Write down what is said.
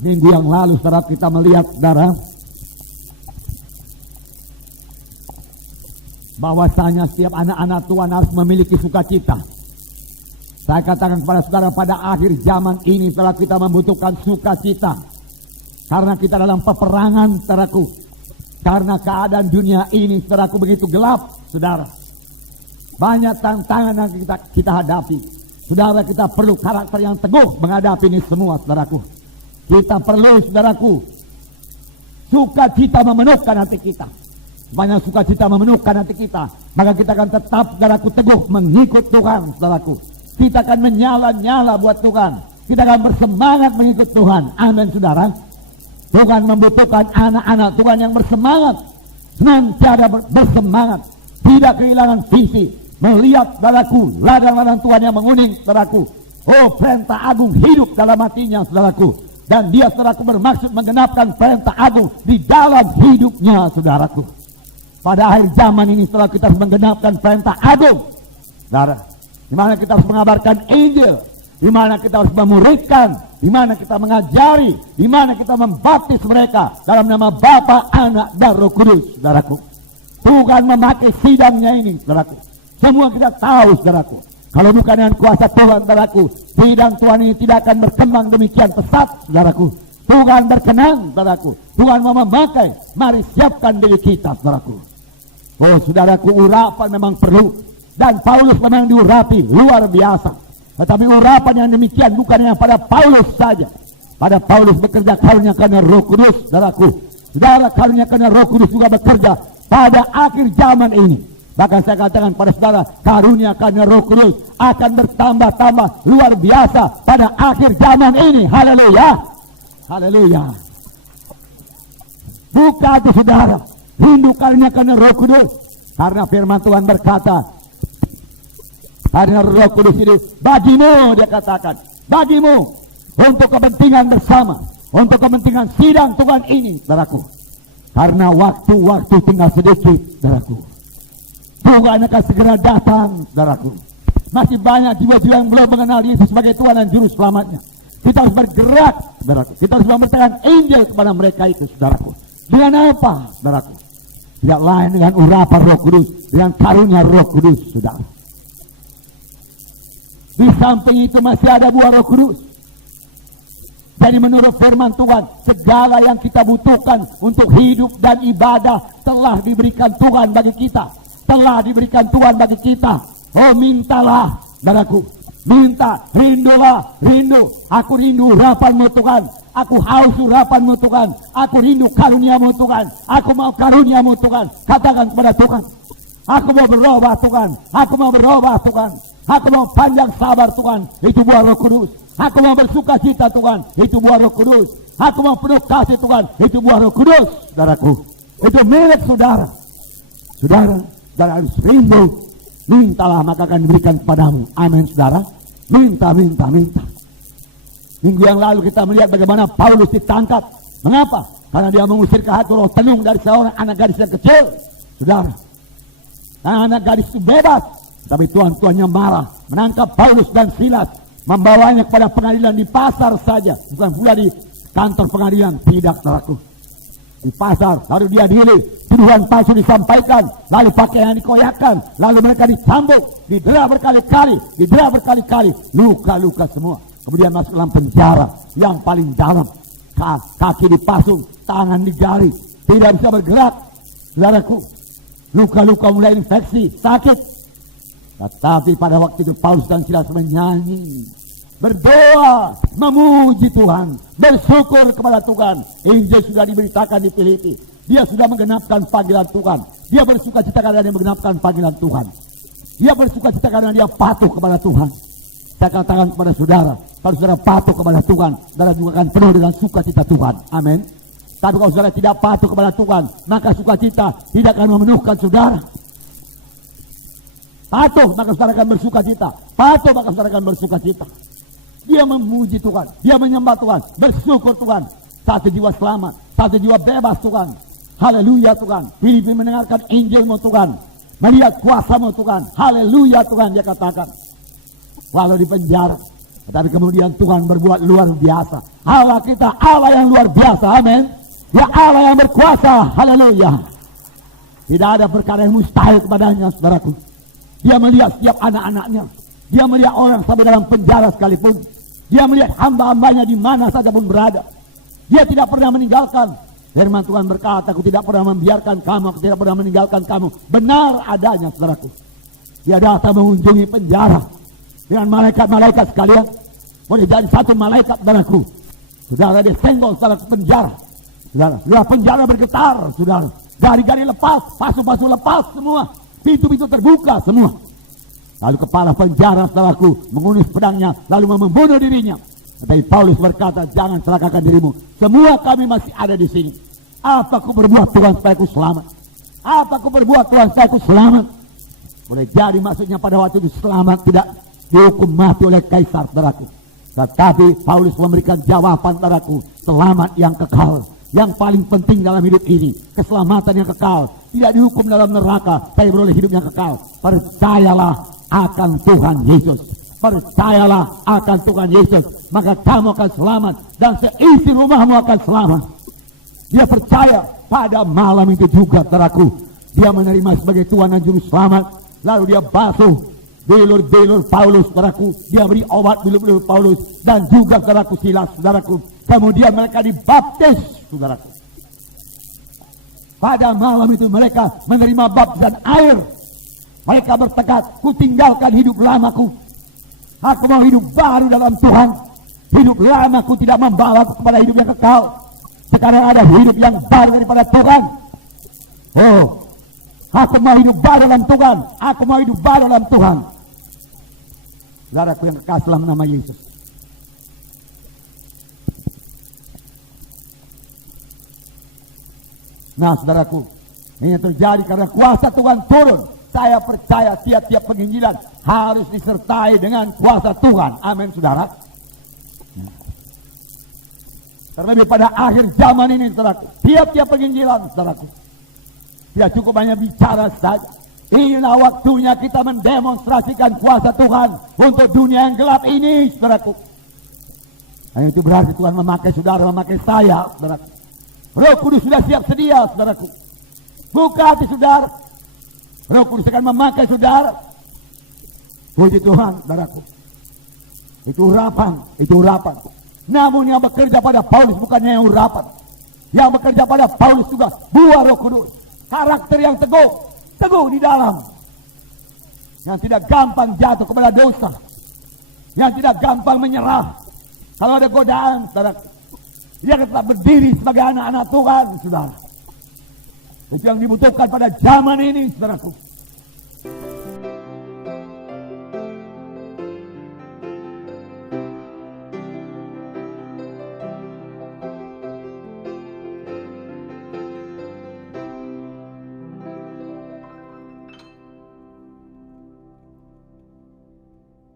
Minggu yang lalu saudara kita melihat saudara bahwasanya setiap anak-anak Tuhan harus memiliki sukacita. Saya katakan kepada saudara, pada akhir zaman ini saudara kita membutuhkan sukacita. Karena kita dalam peperangan saudaraku. Karena keadaan dunia ini saudaraku begitu gelap saudara. Banyak tantangan yang kita hadapi. Saudara, kita perlu karakter yang teguh menghadapi ini semua saudaraku. Kita perlu saudaraku sukacita memenuhkan hati kita. Banyak sukacita memenuhkan hati kita, maka kita akan tetap saudaraku teguh mengikut Tuhan saudaraku. Kita akan menyala-nyala buat Tuhan. Kita akan bersemangat mengikut Tuhan. Amin saudara. Tuhan membutuhkan anak-anak Tuhan yang bersemangat, senantiasa bersemangat, tidak kehilangan visi, melihat saudaraku ladang-ladang Tuhan yang menguning saudaraku. Oh, perintah agung hidup dalam hatinya saudaraku, dan dia saudaraku bermaksud menggenapkan perintah agung di dalam hidupnya saudaraku. Pada akhir zaman ini saudara, kita harus menggenapkan perintah agung saudara, di mana kita harus mengabarkan Injil, di mana kita harus memuridkan, di mana kita mengajari, di mana kita membaptis mereka dalam nama Bapa, Anak, dan Roh Kudus saudaraku. Tuhan memakai sidangnya ini saudaraku. Semua kita tahu saudaraku, kalau bukan dengan kuasa Tuhan saudaraku, sidang Tuhan ini tidak akan berkembang demikian pesat saudaraku. Tuhan berkenan saudaraku, Tuhan mau memakai, mari siapkan diri kita saudaraku. Oh saudaraku, urapan memang perlu, dan Paulus memang diurapi luar biasa. Tetapi urapan yang demikian bukan yang pada Paulus saja. Pada Paulus bekerja karunia karena Roh Kudus saudaraku. Saudara, karunia karena Roh Kudus juga bekerja pada akhir zaman ini. Bahkan saya katakan pada saudara, karunia karena Roh Kudus akan bertambah-tambah luar biasa pada akhir zaman ini. Haleluya. Haleluya. Buka itu saudara, rindu karunia karena Roh Kudus. Karena firman Tuhan berkata, karena Roh Kudus itu bagimu, dia katakan, bagimu, untuk kepentingan bersama, untuk kepentingan sidang Tuhan ini saudaraku. Karena waktu-waktu tinggal sedikit saudaraku. Tuhan akan segera datang saudaraku. Masih banyak jiwa-jiwa yang belum mengenal Yesus sebagai Tuhan dan Juru Selamatnya. Kita harus bergerak saudaraku. Kita harus memberitakan Injil kepada mereka itu saudaraku. Dengan apa saudaraku? Tidak lain dengan urapan Roh Kudus, dengan karunia Roh Kudus saudara. Di samping itu masih ada buah Roh Kudus. Jadi menurut firman Tuhan, segala yang kita butuhkan untuk hidup dan ibadah telah diberikan Tuhan bagi kita. Telah diberikan Tuhan bagi kita. Oh, mintalah saudaraku. Minta, rindulah, rindu. Aku rindu urapan-Mu Tuhan. Aku haus urapan-Mu Tuhan. Aku rindu karunia-Mu Tuhan. Aku mau karunia-Mu Tuhan. Katakan kepada Tuhan, aku mau berubah Tuhan. Aku mau berubah Tuhan. Aku mau panjang sabar Tuhan. Itu buah Roh Kudus. Aku mau bersuka cita Tuhan. Itu buah Roh Kudus. Aku mau penuh kasih Tuhan. Itu buah Roh Kudus saudaraku. Itu milik saudara. Saudara, dan harus rindu. Mintalah maka akan diberikan kepadamu. Amin saudara. Minta, minta, minta. Minggu yang lalu kita melihat bagaimana Paulus ditangkap. Mengapa? Karena dia mengusir ke hati roh tenung dari seorang anak gadis yang kecil. Saudara, anak gadis itu bebas. Tapi tuan-tuannya marah. Menangkap Paulus dan Silas. Membawanya kepada pengadilan di pasar saja. Bukan pula di kantor pengadilan. Tidak saudaraku. Di pasar, lalu dia diri, tuduhan palsu disampaikan, lalu pakaian dikoyakkan, lalu mereka dicambuk, didera berkali-kali, luka-luka semua. Kemudian masuk dalam penjara yang paling dalam, kaki dipasung, tangan digali, tidak bisa bergerak. Saudaraku, luka-luka mulai infeksi, sakit. Tetapi pada waktu itu Paulus dan Silas menyanyi, berdoa, memuji Tuhan, bersyukur kepada Tuhan. Injil sudah diberitakan di Filipi. Dia sudah menggenapkan panggilan Tuhan. Dia bersuka cita karena dia menggenapkan panggilan Tuhan. Dia bersuka cita karena dia patuh kepada Tuhan. Saya katakan kepada saudara, kalau saudara patuh kepada Tuhan, saudara juga akan penuh dengan sukacita Tuhan. Amin. Tapi kalau saudara tidak patuh kepada Tuhan, maka sukacita tidak akan memenuhkan saudara. Patuh maka saudara akan bersukacita. Patuh maka saudara akan bersukacita. Dia memuji Tuhan, dia menyembah Tuhan, bersyukur Tuhan. Satu jiwa selamat, satu jiwa bebas Tuhan. Haleluya Tuhan. Filipi mendengarkan Injil-Mu Tuhan, melihat kuasa-Mu Tuhan. Haleluya Tuhan, dia katakan. Walau di penjara, tetapi kemudian Tuhan berbuat luar biasa. Allah kita Allah yang luar biasa, amin. Ya Allah yang berkuasa, haleluya. Tidak ada perkara yang mustahil kepadanya, saudaraku. Dia melihat setiap anak-anaknya. Dia melihat orang sampai dalam penjara sekalipun. Dia melihat hamba-hambanya di mana saja pun berada. Dia tidak pernah meninggalkan. Firman Tuhan berkata, aku tidak pernah membiarkan kamu, aku tidak pernah meninggalkan kamu. Benar adanya, saudaraku. Dia datang mengunjungi penjara dengan malaikat-malaikat sekalian. Boleh jadi satu malaikat, saudaraku. Saudara, dia senggol saudara ke penjara. Saudara, penjara bergetar, saudara. Gari-gari lepas, pasu-pasu lepas semua. Pintu-pintu terbuka semua. Lalu kepala penjara, saudaraku, mengunus pedangnya, lalu membunuh dirinya. Tapi Paulus berkata, jangan celakakan dirimu. Semua kami masih ada di sini. Apa aku berbuat Tuhan supaya aku selamat? Apa aku berbuat Tuhan supaya aku selamat? Boleh jadi maksudnya pada waktu itu selamat tidak dihukum mati oleh kaisar, saudaraku. Tetapi Paulus memberikan jawaban, saudaraku, selamat yang kekal. Yang paling penting dalam hidup ini, keselamatan yang kekal. Tidak dihukum dalam neraka, tapi beroleh hidup yang kekal. Percayalah akan Tuhan Yesus. Percayalah akan Tuhan Yesus, maka kamu akan selamat dan seisi rumahmu akan selamat. Dia percaya pada malam itu juga, saudaraku, dia menerima sebagai Tuhan dan Juru Selamat. Lalu dia basuh belur-belur Paulus, saudaraku. Dia beri obat belur-belur Paulus dan juga, saudaraku, Silas, saudaraku. Kemudian mereka dibaptis, saudaraku. Pada malam itu mereka menerima baptisan air. Mereka bertekad, ku tinggalkan hidup lamaku. Aku mau hidup baru dalam Tuhan. Hidup lamaku tidak membawa kepada hidup yang kekal. Sekarang ada hidup yang baru daripada Tuhan. Oh, aku mau hidup baru dalam Tuhan. Aku mau hidup baru dalam Tuhan. Saudaraku yang kekasih dalam nama Yesus. Nah, saudaraku, ini terjadi karena kuasa Tuhan turun. Saya percaya tiap-tiap penginjilan harus disertai dengan kuasa Tuhan. Amin, saudara. Terlebih pada akhir zaman ini, saudaraku, tiap-tiap penginjilan, saudaraku, tidak cukup hanya bicara saja. Inilah waktunya kita mendemonstrasikan kuasa Tuhan untuk dunia yang gelap ini, saudaraku. Dan itu berarti Tuhan memakai saudara, memakai saya, saudaraku. Roh Kudus sudah siap sedia, saudaraku. Buka hati saudara. Roh Kudus akan memakai saudara. Puji Tuhan, saudaraku. Itu urapan. Namun yang bekerja pada Paulus bukannya yang urapan. Yang bekerja pada Paulus juga buah Roh Kudus. Karakter yang teguh di dalam. Yang tidak gampang jatuh kepada dosa. Yang tidak gampang menyerah. Kalau ada godaan, saudaraku, dia tetap berdiri sebagai anak-anak Tuhan, saudara. Itu yang dibutuhkan pada zaman ini, saudaraku.